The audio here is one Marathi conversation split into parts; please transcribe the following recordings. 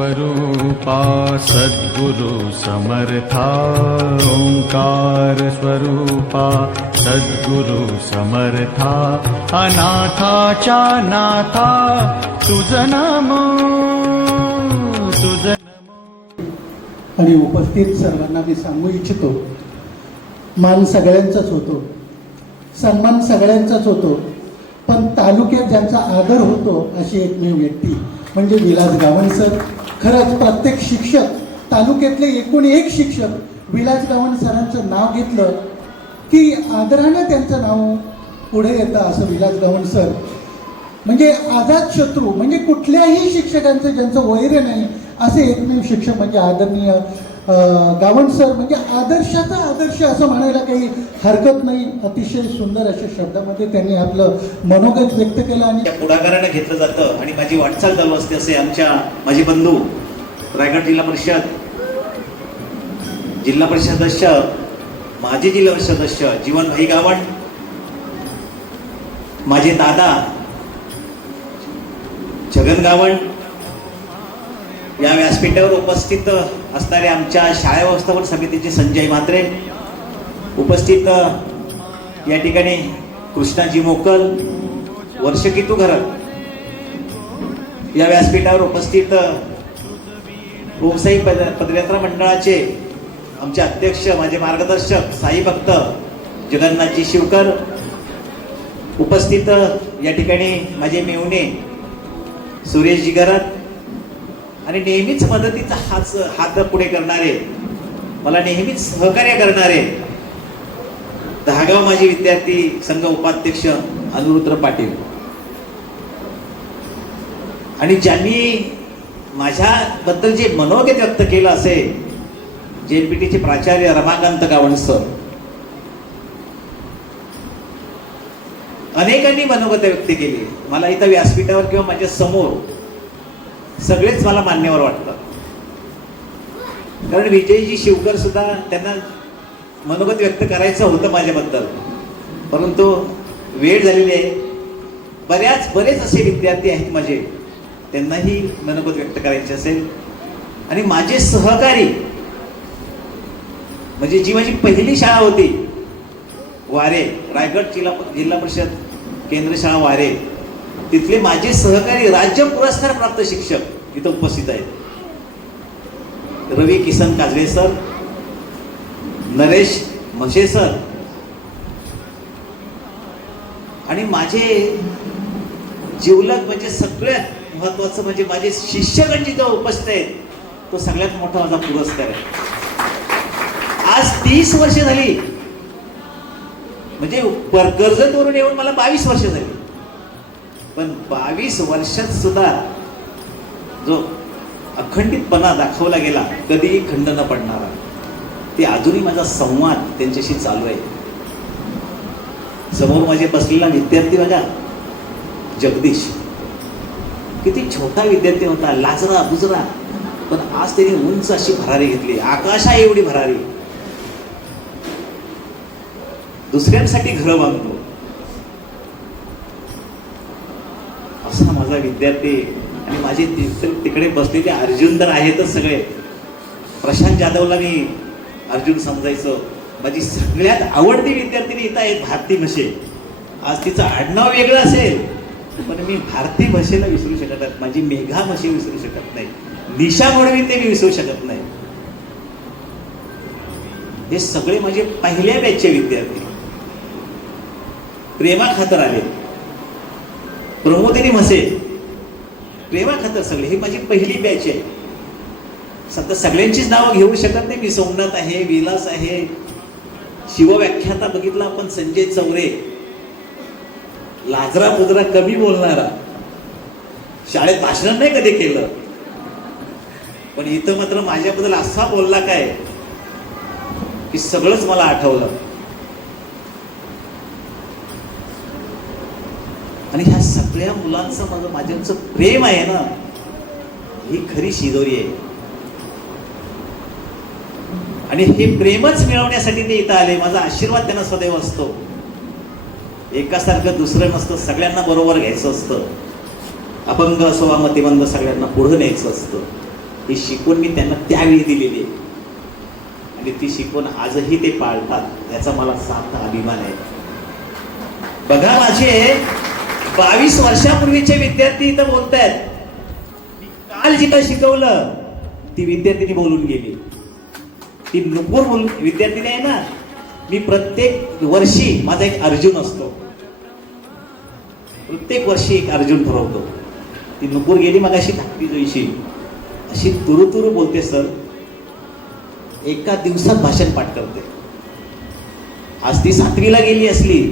स्वरूपा सद्गुरु समर्था। ओंकार स्वरूपा सद्गुरु समर्था। अनाथाच्या नाथा तुझ नाम तुझ आणि उपस्थित सर्वांना मी सांगू इच्छितो मान सगळ्यांचाच होतो सन्मान सगळ्यांचाच होतो पण तालुक्यात ज्यांचा आदर होतो अशी एकमेव व्यक्ती म्हणजे विलास गावण सर खरंच प्रत्येक शिक्षक तालुक्यातले एकूण एक शिक्षक विलास गावण सरांचं नाव घेतलं की आदरानं त्यांचं नाव पुढे येतं असं विलास गावण सर. म्हणजे आझाद शत्रू म्हणजे कुठल्याही शिक्षकांचं ज्यांचं वैर नाही असे एकमेव शिक्षक म्हणजे आदरणीय गावण सर म्हणजे आदर्शाचा आदर्श असं म्हणायला काही हरकत नाही. अतिशय सुंदर अशा शब्दामध्ये त्यांनी आपलं मनोगत व्यक्त केलं आणि त्या पुढाकाराने घेतलं जातं. आणि माझी वाटचाल चालू असते असे आमच्या माझे बंधू रायगड जिल्हा परिषद जिल्हा परिषद सदस्य माजी जिल्हा परिषद सदस्य जीवन भाई गावण माझे दादा छगन गावण या व्यासपीठावर उपस्थित असणारे आमच्या शाळा व्यवस्थापन समितीचे संजय म्हात्रे उपस्थित या ठिकाणी कृष्णाजी मोकल वर्ष कितू घरत या व्यासपीठावर उपस्थित ओमसाई पद पदयात्रा मंडळाचे आमचे अध्यक्ष माझे मार्गदर्शक साई भक्त जगन्नाथजी शिवकर उपस्थित या ठिकाणी माझे मेवणे सुरेशजी घरत आणि नेहमीच मदतीचा हात हात पुढे करणारे मला नेहमीच सहकार्य करणारे दहागाव माझे विद्यार्थी संघ उपाध्यक्ष अनुरुद्र पाटील. आणि ज्यांनी माझ्याबद्दल जे मनोगत व्यक्त केलं असेल जे एनपीटीचे प्राचार्य रमाकांत गावण सर अनेकांनी मनोगत व्यक्त केली. मला इथं व्यासपीठावर किंवा माझ्यासमोर सगळेच मला मान्यवर वाटतात कारण विजयजी शिवकर सुद्धा त्यांना मनोगत व्यक्त करायचं होतं माझ्याबद्दल. परंतु वेळ झालेली आहे. बऱ्याच बरेच असे विद्यार्थी आहेत माझे. त्यांनाही मनोगत व्यक्त करायचे असेल. आणि माझे सहकारी म्हणजे जी माझी पहिली शाळा होती वारे रायगड जिल्हा जिल्हा परिषद केंद्र शाळा वारे तिथले माझे सहकारी राज्य पुरस्कार प्राप्त शिक्षक इथं उपस्थित आहेत. रवी किसन काजळे सर नरेश म्हशे सर आणि माझे जिवलग म्हणजे सगळ्यात महत्वाचं म्हणजे माझे शिष्यगण जेव्हा उपस्थित आहेत तो सगळ्यात मोठा माझा पुरस्कार आहे. आज तीस वर्ष झाली. म्हणजे पर- कर्जतवरून येऊन मला बावीस वर्ष झाली. पण बावीस वर्षात सुद्धा जो अखंडितपणा दाखवला गेला कधीही खंड न पडणारा. ते अजूनही माझा संवाद त्यांच्याशी चालू आहे. समोर माझे बसलेला विद्यार्थी बघा जगदीश. किती छोटा विद्यार्थी होता लाजरा बुजरा. पण आज त्यांनी उंच अशी भरारी घेतली आकाशा एवढी भरारी. दुसऱ्यांसाठी घरं बांधतो असा माझा विद्यार्थी आणि माझे तिकडे बसलेले अर्जुन तर आहेतच सगळे. प्रशांत जाधवला मी अर्जुन समजायचो. माझी सगळ्यात आवडती विद्यार्थिनी इथं आहेत भारती म्हशे. आज तिचं आडनाव वेगळं असेल पण मी भारती भाषेला विसरू शकत नाही. माझी मेघा भाषे विसरू शकत नाही. निशा म्हणून ते मी विसरू शकत नाही. हे सगळे माझे पहिल्या बॅचचे विद्यार्थी. प्रेमा खातर आले प्रमोदिनी म्हसे. प्रेमा सगळे. ही माझी पहिली बॅच आहे. सध्या सगळ्यांचीच नावं घेऊ शकत नाही मी. सोमनाथ आहे विलास आहे. शिवव्याख्याता बघितला आपण संजय चौरे. लाजरा मुजरा कमी बोलणारा. शाळेत भाषण नाही कधी केलं. पण इथं मात्र माझ्याबद्दल असा बोलला काय की सगळंच मला आठवलं आणि ह्या सगळ्या मुलांचं माझं माझ्यांचं प्रेम आहे ना ही खरी शिदोरी आहे. आणि हे प्रेमच मिळवण्यासाठी ते इथं आले. माझा आशीर्वाद त्यांना सदैव असतो. एकासारखं दुसरं नसतं सगळ्यांना बरोबर घ्यायचं असतं. अपंग असो वा मतिबंध सगळ्यांना पुढं न्यायचं असतं. ही शिकवण मी त्यांना त्यावेळी दिलेली आहे. आणि ती शिकवण आजही ते पाळतात याचा मला सार्थ अभिमान आहे. बघा माझे बावीस वर्षापूर्वीचे विद्यार्थी इथं बोलतायत. मी काल जिथं शिकवलं ती विद्यार्थिनी बोलून गेली. ती नुपूर बोलून विद्यार्थिनी आहे ना मी प्रत्येक वर्षी माझा एक अर्जुन असतो. प्रत्येक वर्षी एक अर्जुन ठरवतो. ती नुपूर गेली मग अशी धाकटी जोईशी अशी तुरु तुरु बोलते सर एका दिवसात भाषण पाठ करते. आज ती सातवीला गेली असली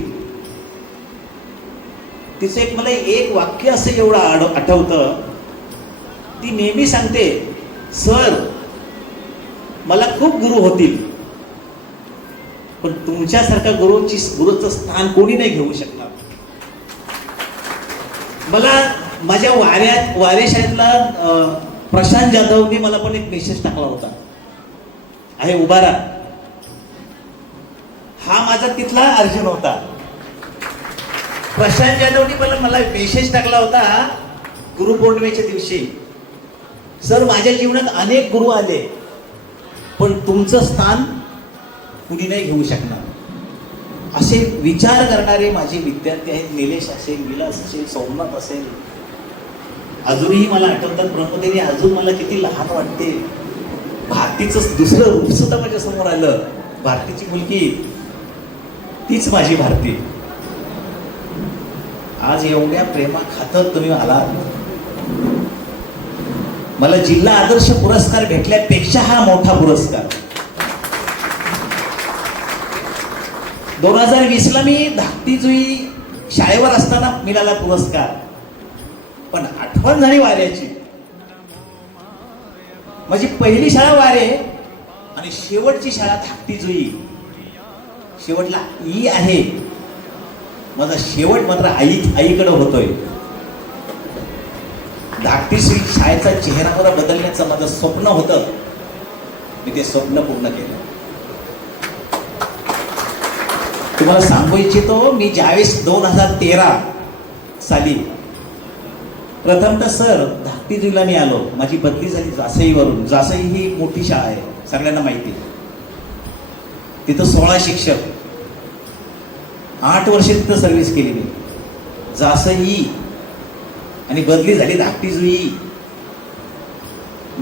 तिचं एक मला एक वाक्य असं एवढं आड आठवतं. ती नेहमी सांगते सर मला खूप गुरु होतील पण तुमच्यासारख्या गुरुची गुरुचं स्थान कोणी नाही घेऊ शकणार. मला माझ्या वाऱ्यात वारेशाळेतला प्रशांत जाधवनी मला पण एक मेसेज टाकला होता. आहे उभारा. हा माझा तिथला अर्जुन होता. प्रशांत जाधवने मला मला मेसेज टाकला होता गुरुपौर्णिमेच्या दिवशी. सर माझ्या जीवनात अनेक गुरु आले पण तुमचं स्थान कुणी नाही घेऊ शकणार. असे विचार करणारे माझे विद्यार्थी आहेत निलेश असेल विलास असेल सोमनाथ असेल. अजूनही मला आठवतात ब्रह्मदेवी अजून मला किती लहान वाटते. भारतीचं दुसरं रूप सुद्धा माझ्यासमोर आलं. भारतीची मुलगी तीच माझी भारती. आज एवढ्या प्रेमा खातर तुम्ही आला मला जिल्हा आदर्श पुरस्कार भेटल्यापेक्षा हा मोठा पुरस्कार. दोन हजार वीसला मी धाकटी जुई शाळेवर असताना मिळाला पुरस्कार. पण आठवण झाली वाऱ्याची. माझी पहिली शाळा वारे आणि शेवटची शाळा धाकटी जुई शेवटला ई आहे. माझा शेवट मात्र आई आईकडं होतोय. धाकटी श्री शाळेचा चेहरा मला बदलण्याचं माझं स्वप्न होतं. मी ते स्वप्न पूर्ण केलं. तुम्हाला सांगू इच्छितो मी ज्यावेळेस दोन हजार तेरा साली प्रथमतः सर धाकटी जुला मी आलो. माझी बदली झाली जासईवरून. जासई ही मोठी शाळा आहे सगळ्यांना माहिती तिथं सोळा शिक्षक. आठ वर्ष तिथं सर्व्हिस केली मी. जासई. आणि बदली झाली धाकटी जुई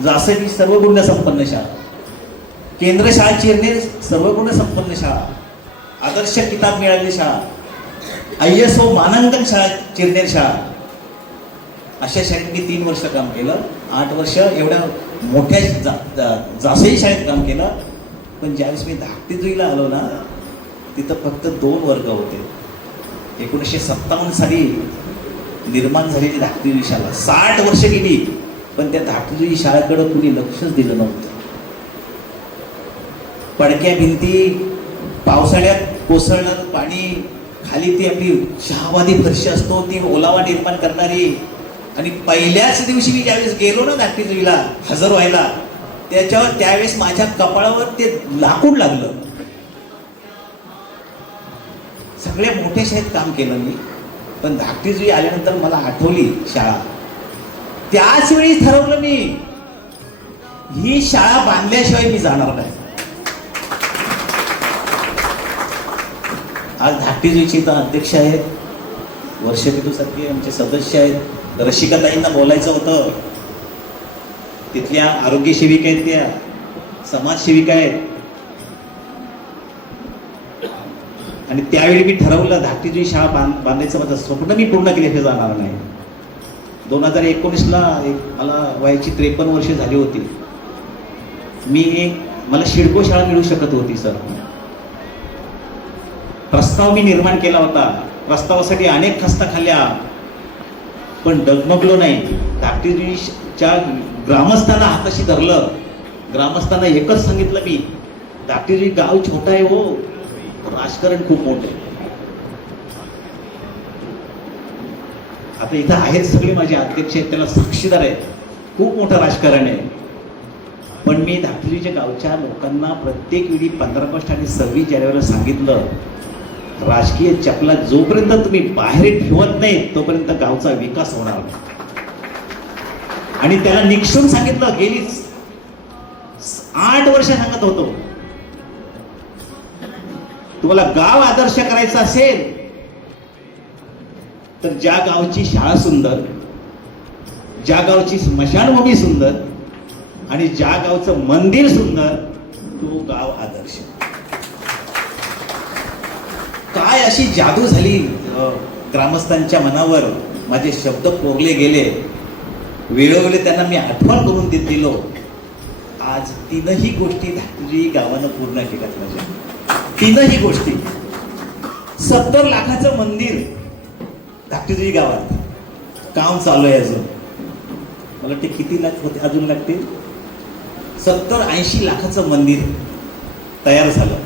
जासई सर्वगुण संपन्न शाळा. केंद्र शाळा चिरणे सर्वगुण संपन्न शाळा. आदर्श किताब मिळालेली शाळा. आय एस ओ मानांकन शाळा चिरनेर शाळा. अशा शाळेत मी तीन वर्ष काम केलं. आठ वर्ष एवढ्या मोठ्या जा, जा, जासई शाळेत काम केलं. पण ज्यावेळेस मी धाकटी जुईला आलो ना तिथं फक्त दोन वर्ग होते. एकोणीसशे सत्तावन्न साली निर्माण झालेली धाकटी शाळा. साठ वर्ष गेली पण त्या धाकटी शाळेकडं कुणी लक्षच दिलं नव्हतं. पडक्या भिंती पावसाळ्यात कोसळणार पाणी खाली ती आपली शहावादी फरशी असतो ती ओलावा निर्माण करणारी. आणि पहिल्याच दिवशी मी ज्यावेळेस गेलो ना धाकटी जुईला हजर व्हायला त्याच्यावर त्यावेळेस माझ्या कपाळावर ते लाकूड लागलं. सगळे मोठे शाळेत काम केलं मी. पण धाकटी जुई आल्यानंतर मला आठवली शाळा. त्याच वेळी ठरवलं मी ही शाळा बांधल्याशिवाय मी जाणार नाही. आज धाकटी जुईची तर अध्यक्ष आहेत. वर्षपितूसारखे आमचे सदस्य आहेत. रसिकाताईंना बोलायचं होतं. तिथल्या आरोग्य सेविका आहेत त्या समाजसेविका आहेत. आणि त्यावेळी मी ठरवलं धाकटी शाळा बांध बांधायचं माझं स्वप्न मी पूर्ण केल्याशिवाय जाणार नाही. दोन हजार एकोणीसला एक मला वयाची त्रेपन्न वर्ष झाली होती. मी एक मला शिडको शाळा मिळू शकत होती सर. प्रस्ताव मी निर्माण केला होता. प्रस्तावासाठी अनेक खस्ता खाल्ल्या पण डगमगलो नाही. धाकटीजीच्या ग्रामस्थांना हाताशी धरलं. ग्रामस्थांना एकच सांगितलं मी धाकटीजी गाव छोटा आहे हो. राजकारण खूप मोठं आता इथं आहेत सगळे माझे अध्यक्ष आहेत त्याला साक्षीदार आहेत. खूप मोठं राजकारण आहे. पण मी धाकलीच्या गावच्या लोकांना प्रत्येक वेळी पंधरा ऑगस्ट आणि सव्वीस जानेवारीला सांगितलं राजकीय चपला जोपर्यंत तुम्ही बाहेर ठेवत नाही तोपर्यंत गावचा विकास होणार नाही. आणि त्याला निक्षून सांगितलं गेली आठ वर्ष सांगत होतो. तुम्हाला गाव आदर्श करायचं असेल तर ज्या गावची शाळा सुंदर ज्या गावची स्मशानभूमी सुंदर आणि ज्या गावचं मंदिर सुंदर तो गाव आदर्श. काय अशी जादू झाली ग्रामस्थांच्या मनावर? माझे शब्द कोरले गेले. वेळोवेळी त्यांना मी आठवण करून देत दिलो. आज तीनही गोष्टी धाकटी गावानं पूर्ण केल्यात माझ्या. तीनही गोष्टी. सत्तर लाखाचं मंदिर धाकटी गावात. काम चालू आहे अजून. मला वाटते किती लाख होते अजून लागतील? सत्तर ऐंशी लाखाचं मंदिर तयार झालं.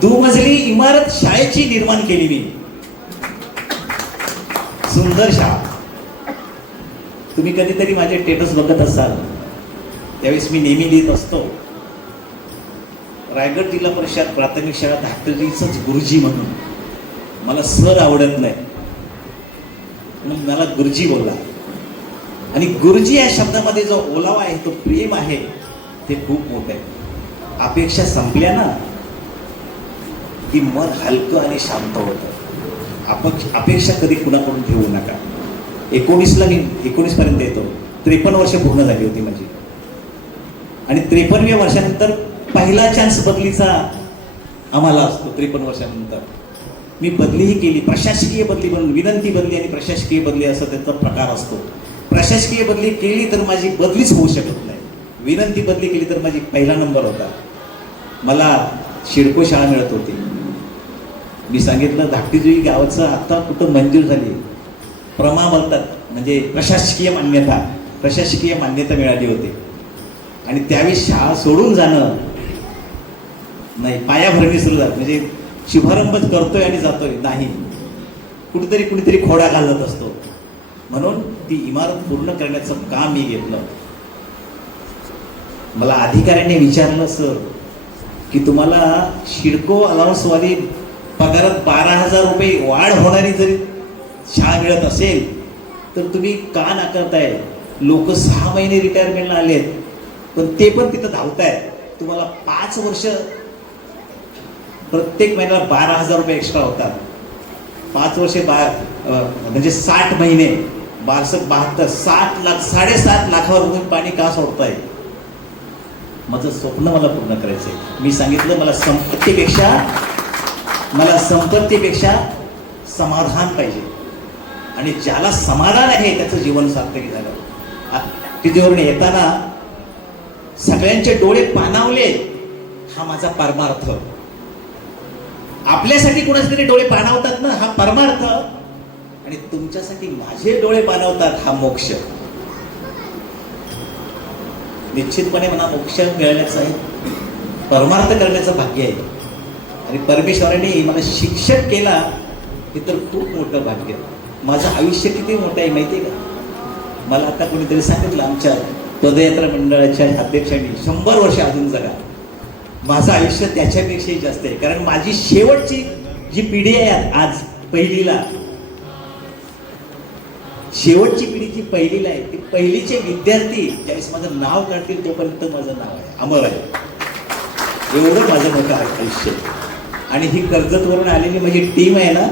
दुमजली इमारत शाळेची निर्माण केली मी. सुंदर शाळा. तुम्ही कधीतरी माझे स्टेटस बघत असाल. त्यावेळेस मी नेहमी लिहित असतो. रायगड जिल्हा परिषद प्राथमिक शाळा धाकटरीच गुरुजी म्हणून. मला सर आवडत नाही. म्हणून मला गुरुजी बोलला. आणि गुरुजी या शब्दामध्ये जो ओलावा आहे तो प्रेम आहे ते खूप मोठं आहे. अपेक्षा संपल्या ना की मन हलकं आणि शांत होतं. आपण अपेक्षा कधी कुणाकडून ठेवू नका. एकोणीसला मी एकोणीसपर्यंत येतो. त्रेपन्न वर्ष पूर्ण झाली होती माझी. आणि त्रेपन्नव्या वर्षानंतर पहिला चान्स बदलीचा आम्हाला असतो त्रेपन्न वर्षानंतर. मी बदलीही केली प्रशासकीय बदली म्हणून विनंती बदली आणि प्रशासकीय बदली असा त्याचा प्रकार असतो. प्रशासकीय बदली केली तर माझी बदलीच होऊ शकत नाही. विनंती बदली केली तर माझी पहिला नंबर होता. मला शिडको शाळा मिळत होती. मी सांगितलं धाकटीजुई गावाचं आत्ता कुठं मंजूर झाली? प्रमा म्हणतात म्हणजे प्रशासकीय मान्यता प्रशासकीय मान्यता मिळाली होती. आणि त्यावेळी शाळा सोडून जाणं नाही पायाभरणी सुरू झाली. म्हणजे शुभारंभच करतोय आणि जातोय. नाही. कुठेतरी कुठेतरी खोडा घालत असतो. म्हणून ती इमारत पूर्ण करण्याचं काम मी घेतलं. मला अधिकाऱ्यांनी विचारलं सर की तुम्हाला शिडको अलाउन्सवाली पगारात बारा हजार रुपये वाढ होणारी जरी शाळा मिळत असेल तर तुम्ही का नाकारताय? लोक सहा महिने रिटायरमेंटला आहेत पण ते पण तिथं धावतायत. तुम्हाला पाच वर्ष प्रत्येक महिन्याला बारा हजार रुपये एक्स्ट्रा होतात. पाच वर्षे बा म्हणजे साठ महिने. बारसठ बहात्तर सात लाख साडेसात लाखावर तुम्ही पाणी का सोडताय? माझं स्वप्न मला पूर्ण करायचंय. मी सांगितलं मला संपत्तीपेक्षा मला संपत्तीपेक्षा समाधान पाहिजे. आणि ज्याला समाधान आहे त्याचं जीवन सार्थक झालं. तिथेवरून येताना सगळ्यांचे डोळे पाणावले हा माझा परमार्थ. आपल्यासाठी कोणाचे तरी डोळे पाणावतात ना? हा परमार्थ. आणि तुमच्यासाठी माझे डोळे पाणावतात हा मोक्ष. निश्चितपणे मला मोक्ष मिळण्याचं आहे. परमार्थ करण्याचं भाग्य आहे. आणि परमेश्वराने मला शिक्षक केला हे तर खूप मोठं भाग्य. माझं आयुष्य किती मोठं आहे माहिती आहे का? मला आता कोणीतरी सांगितलं आमच्या पदयात्रा मंडळाच्या अध्यक्षांनी शंभर वर्ष अजून जगा. माझं आयुष्य त्याच्यापेक्षाही जास्त आहे. कारण माझी शेवटची जी पिढी आहे आज पहिलीला शेवटची पिढी जी पहिलीला आहे ती पहिलीचे विद्यार्थी ज्यावेळेस माझं नाव काढतील तोपर्यंत माझं नाव आहे. अमर आहे. एवढं माझं मोठं आयुष्य आणि ही कर्जतवरून आलेली माझी टीम आहे ना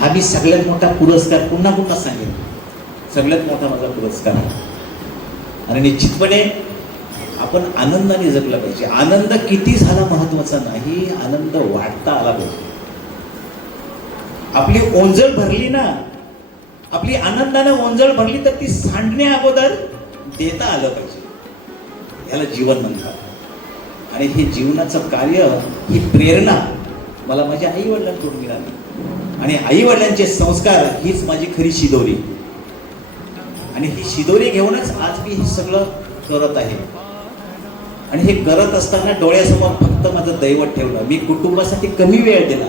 हा मी सगळ्यात मोठा पुरस्कार पुन्हा पुन्हा सांगेन. सगळ्यात मोठा माझा पुरस्कार आहे. आणि निश्चितपणे आपण आनंदाने जगलं पाहिजे. आनंद किती झाला महत्त्वाचा नाही आनंद वाढता आला पाहिजे. आपली ओंजळ भरली ना आपली आनंदानं ओंजळ भरली तर ती सांडण्या अगोदर देता आलं पाहिजे. याला जीवन म्हणतात. आणि हे जीवनाचं कार्य ही प्रेरणा मला माझ्या आई वडिलांकडून मिळाली. आणि आई वडिलांचे संस्कार हीच माझी खरी शिदोरी. आणि ही शिदोरी घेऊनच आज मी हे सगळं करत आहे. आणि हे करत असताना डोळ्यासमोर फक्त माझं दैवत ठेवलं. मी कुटुंबासाठी कमी वेळ दिला.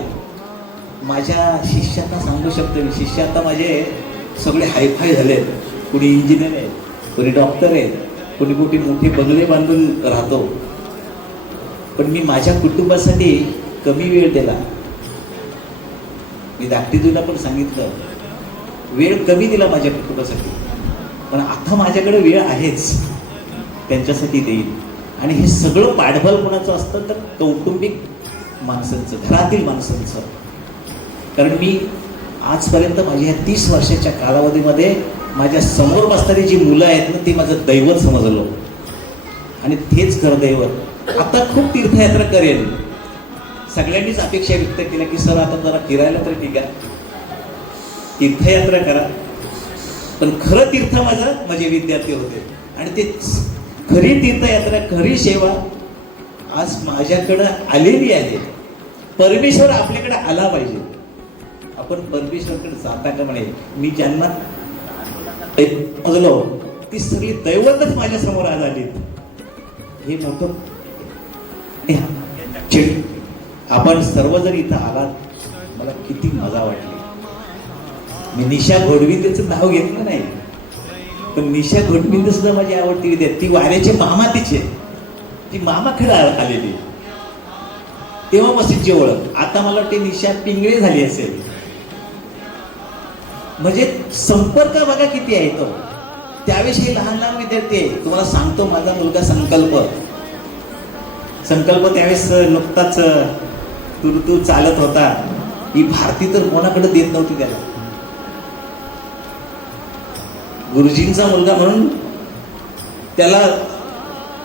माझ्या शिष्यांना सांगू शकतो मी. शिष्य आता माझे सगळे हायफाय झालेत कुणी इंजिनियर आहेत कोणी डॉक्टर आहेत कोणी कुठे मोठे बंगले बांधून राहतो. पण मी माझ्या कुटुंबासाठी कमी वेळ दिला. मी धाकटी पण सांगितलं. वेळ कमी दिला माझ्या कुटुंबासाठी. पण आता माझ्याकडे वेळ आहेच. त्यांच्यासाठी देईल आणि हे सगळं पाठबळ कोणाचं असतं? तर कौटुंबिक माणसांचं घरातील माणसांचं. कारण मी आजपर्यंत माझ्या ह्या तीस वर्षाच्या कालावधीमध्ये माझ्यासमोर बसणारी जी मुलं आहेत ना ती माझं दैवत समजलो. आणि तेच कर दैवत आता खूप तीर्थयात्रा करेन. सगळ्यांनीच अपेक्षा व्यक्त केल्या की सर आता जरा फिरायला तर ठीक आहे तीर्थयात्रा करा. पण खरं तीर्थ माझं माझे विद्यार्थी होते. आणि ते खरी तीर्थयात्रा खरी सेवा आज माझ्याकडं आलेली आहे. परमेश्वर आपल्याकडे आला पाहिजे. आपण परमेश्वरकडे जाता का म्हणे मी ज्यांना बघलो ती सगळी दैवतच माझ्यासमोर आज आली. हे मोठं आपण आपण सर्वजण इथं आलात मला किती मजा वाटली. मी निशा घोडवी त्याचं नाव घेतलं नाही. तर निशा घोडवींद सुद्धा माझी आवडती विद्यार्थी ती वाऱ्याचे मामा तिचे. ती मामा खेळ आलेली. तेव्हा मस्जिदची ओळख. आता मला वाटते निशा पिंगळे झाली असेल. म्हणजे संपर्क बघा किती आहे तो. त्यावेळेस हे लहान लहान विद्यार्थी आहे. तुम्हाला सांगतो माझा मुलगा संकल्प. संकल्प त्यावेळेस नुकताच तुरतू चालत होता. ही भारती तर कोणाकडे देत नव्हती त्याला. गुरुजींचा मुलगा म्हणून त्याला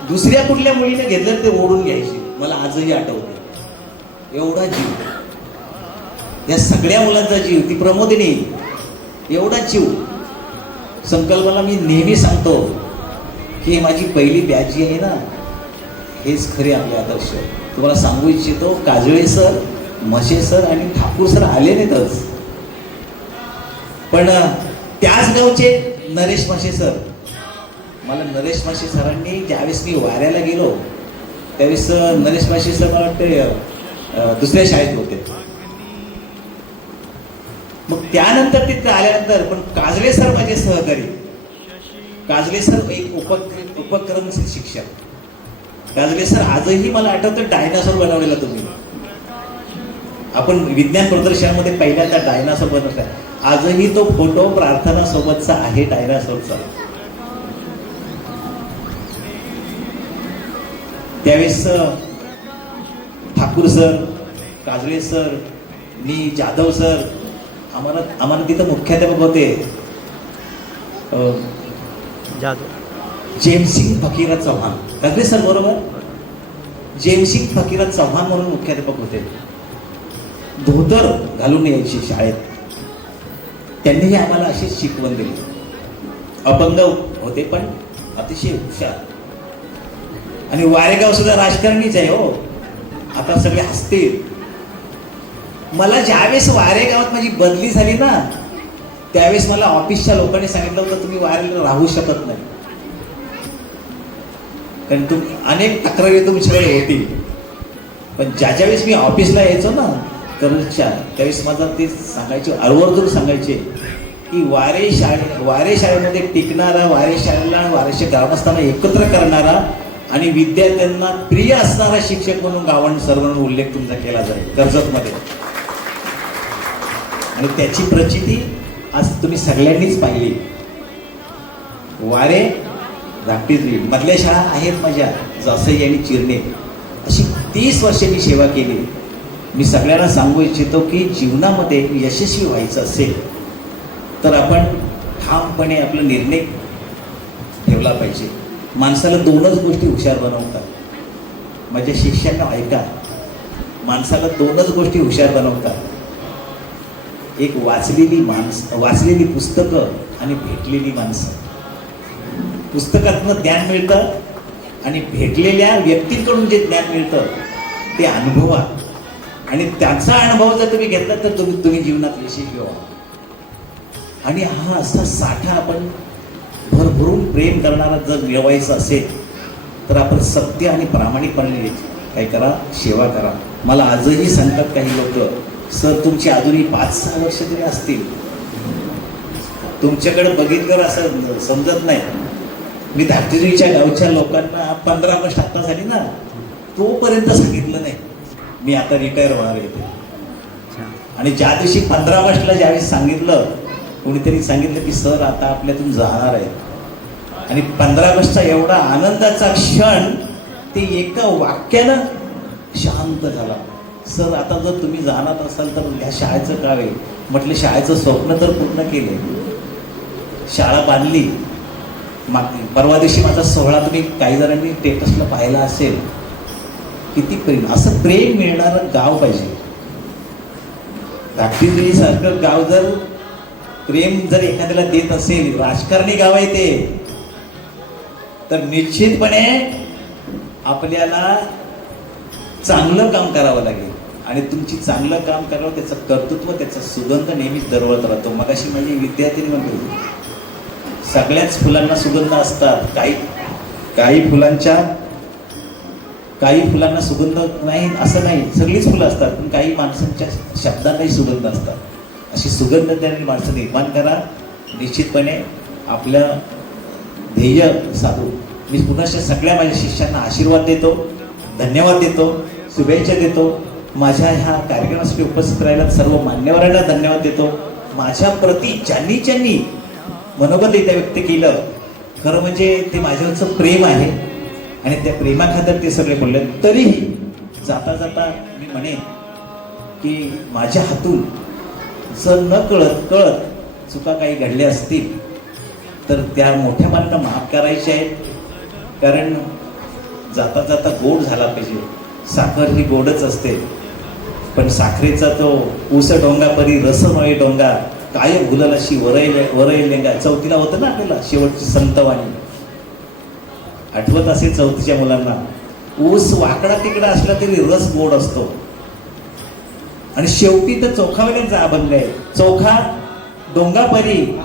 दुसऱ्या कुठल्या मुलीने घेतलं ते ओढून घ्यायचे. मला आजही आठवते एवढा जीव. या सगळ्या मुलांचा जीव. ती प्रमोदिनी एवढा जीव. संकल्पाला मी नेहमी सांगतो की माझी पहिली बॅच जी आहे ना हेच खरे आपले आदर्श. तुम्हाला सांगू इच्छितो काजळे सर मशे सर आणि ठाकूर सर आले नाहीतच. पण त्याच गावचे नरेश माशे सर. मला नरेश माशे सरांनी ज्यावेळेस मी वाऱ्याला गेलो त्यावेळेस नरेश माशे सर मला वाटते दुसऱ्या शाळेत होते. मग त्यानंतर तिथे आल्यानंतर पण काजळे सर माझे सहकारी. काजले सर एक उपक्र उपक्रमशील शिक्षक. काजले सर आजही मला आठवतं डायनासोर बनवलेला तुम्ही. आपण विज्ञान प्रदर्शनामध्ये पहिल्यांदा डायनासोर बनवला आजही तो फोटो प्रार्थना सोबतचा आहे डायनासोरचा. त्यावेळेस ठाकूर सर काजळे सर मी जाधव सर आम्हाला आम्हाला तिथं मुख्याध्यापक होते. जादू जेमसिंग फकीरा चव्हाण. काजळे सर बरोबर? जेमसिंग फकीरा चव्हाण म्हणून मुख्याध्यापक होते. धोतर घालून यायची शाळेत. त्यांनीही आम्हाला अशी शिकवण दिली. अपंग होते पण अतिशय हुशार. आणि वारेगाव सुद्धा राजकारणीच आहे हो. आता सगळे हसतील. मला ज्यावेळेस वारेगावात माझी बदली झाली ना त्यावेळेस मला ऑफिसच्या लोकांनी सांगितलं होतं तुम्ही वारेला राहू शकत नाही. कारण तुम अनेक तक्रारी तुमच्याकडे होती पण ज्या ज्यावेळेस मी ऑफिसला यायचो ना करूच्या त्यावेळेस माझा ते सांगायचे आवर्जून सांगायचे की वारे शाळे वारे शाळेमध्ये टिकणारा वारे शाळेला आणि वारेच्या ग्रामस्थांना एकत्र करणारा आणि विद्यार्थ्यांना प्रिय असणारा शिक्षक म्हणून गावण सर्वांना उल्लेख तुमचा केला जाईल कर्जतमध्ये. आणि त्याची प्रचिती आज तुम्ही सगळ्यांनीच पाहिली. वारे धाकटीजली मधल्या शाळा आहेत माझ्या जासई आणि चिरणे. अशी तीस वर्षे मी सेवा केली. मी सगळ्यांना सांगू इच्छितो की जीवनामध्ये यशस्वी व्हायचं असेल तर आपण ठामपणे आपला निर्णय ठेवला पाहिजे. माणसाला दोनच गोष्टी हुशार बनवतात. माझ्या शिष्यांना ऐका माणसाला दोनच गोष्टी हुशार बनवतात. एक वाचलेली माणस वाचलेली पुस्तकं आणि भेटलेली माणसं. पुस्तकातनं ज्ञान मिळतं आणि भेटलेल्या व्यक्तींकडून जे ज्ञान मिळतं ते अनुभवा. आणि त्याचा अनुभव जर तुम्ही घेतला तर तुम्ही तुम्ही जीवनात यशस्वी व्हा. आणि हा असा साठा आपण भरभरून प्रेम करणारा जर मिळवायचा असेल तर आपण सत्य आणि प्रामाणिकपणे काय करा? सेवा करा. मला आजही सांगतात काही लोक सर तुमची अजूनही पाच सहा वर्ष तरी असतील. तुमच्याकडे बघितलं असं समजत नाही. मी धाकटिरीच्या गावच्या लोकांना पंधरा वर्ष आता झाली ना तोपर्यंत सांगितलं नाही. मी आता रिटायर होणार आहे आणि ज्या दिवशी पंधरा ऑगस्टला ज्यावेळेस सांगितलं कोणीतरी सांगितलं की सर आता आपल्यातून जाणार आहे. आणि पंधरा ऑगस्टचा एवढा आनंदाचा क्षण ते एका वाक्यानं शांत झाला. सर आता जर तुम्ही जाणार असाल तर ह्या शाळेचं काय आहे. म्हटलं शाळेचं स्वप्न तर पूर्ण केलंय. शाळा बांधली. माग परवा दिवशी माझा सोहळा तुम्ही काही जणांनी टेटसला पाहिला असेल. किती प्रेम असं प्रेम मिळणारं गाव पाहिजे. धाकटी सारखं गाव जर प्रेम जर एखाद्याला देत असेल राजकारणी गाव आहे ते तर निश्चितपणे आपल्याला चांगलं काम करावं लागेल. आणि तुमची चांगलं काम करावं त्याचं कर्तृत्व त्याचा सुगंध नेहमीच दरवळत राहतो. मगाशी माझी विद्यार्थी म्हणते सगळ्याच फुलांना सुगंध असतात. काही काही फुलांच्या काही फुलांना सुगंध नाही असं नाही. सगळीच फुलं असतात पण काही माणसांच्या शब्दांनाही सुगंध असतात. अशी सुगंध त्यांनी माणसं निर्माण करा. निश्चितपणे आपलं ध्येय साधू. मी पुन्हा सगळ्या माझ्या शिष्यांना आशीर्वाद देतो धन्यवाद देतो शुभेच्छा देतो. माझ्या ह्या कार्यक्रमासाठी उपस्थित राहिला सर्व मान्यवरांना धन्यवाद देतो. माझ्या प्रती ज्यांनी ज्यांनी मनोगत इथे व्यक्त केलं खरं म्हणजे ते माझ्यावरचं प्रेम आहे. आणि त्या प्रेमाखातर ते सगळे बोलले तरीही जाता जाता मी म्हणेन की माझ्या हातून जर न कळत कळत चुका काही घडल्या असतील तर त्या मोठ्या मानानं माफ करायचे आहेत. कारण जाता जाता गोड झाला पाहिजे. साखर ही गोडच असते. पण साखरेचा तो ऊस डोंगा परी रस डोंगा काय भुलल अशी वरई वरई लेंगा. चौथीला होतं ना आपल्याला शेवटची संतवाणी. आठवत असेल चौथीच्या मुलांना ऊस वाकडा तिकडा असला तरी रस गोड असतो. आणि शेवटी तर चोखावाल्यांचा अभंग आहे. चौखा डोंगापरी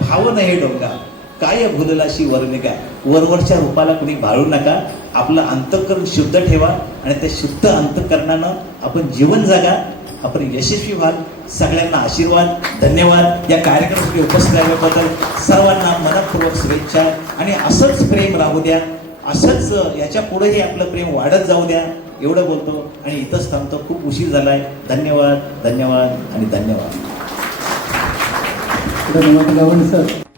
भाव नाही डोंगा. काय भुललाशी वर्णिका वरवरच्या रूपाला कुणी भाळू नका. आपलं अंतःकरण शुद्ध ठेवा आणि त्या शुद्ध अंतःकरणानं आपण जीवन जगा. आपण यशस्वी व्हाल. सगळ्यांना आशीर्वाद धन्यवाद. या कार्यक्रमासाठी उपस्थित राहिल्याबद्दल सर्वांना मनपूर्वक शुभेच्छा. आणि असंच प्रेम राहू द्या असंच याच्या पुढेही आपलं प्रेम वाढत जाऊ द्या एवढं बोलतो आणि इथंच थांबतो खूप उशीर झालाय धन्यवाद धन्यवाद आणि धन्यवाद सर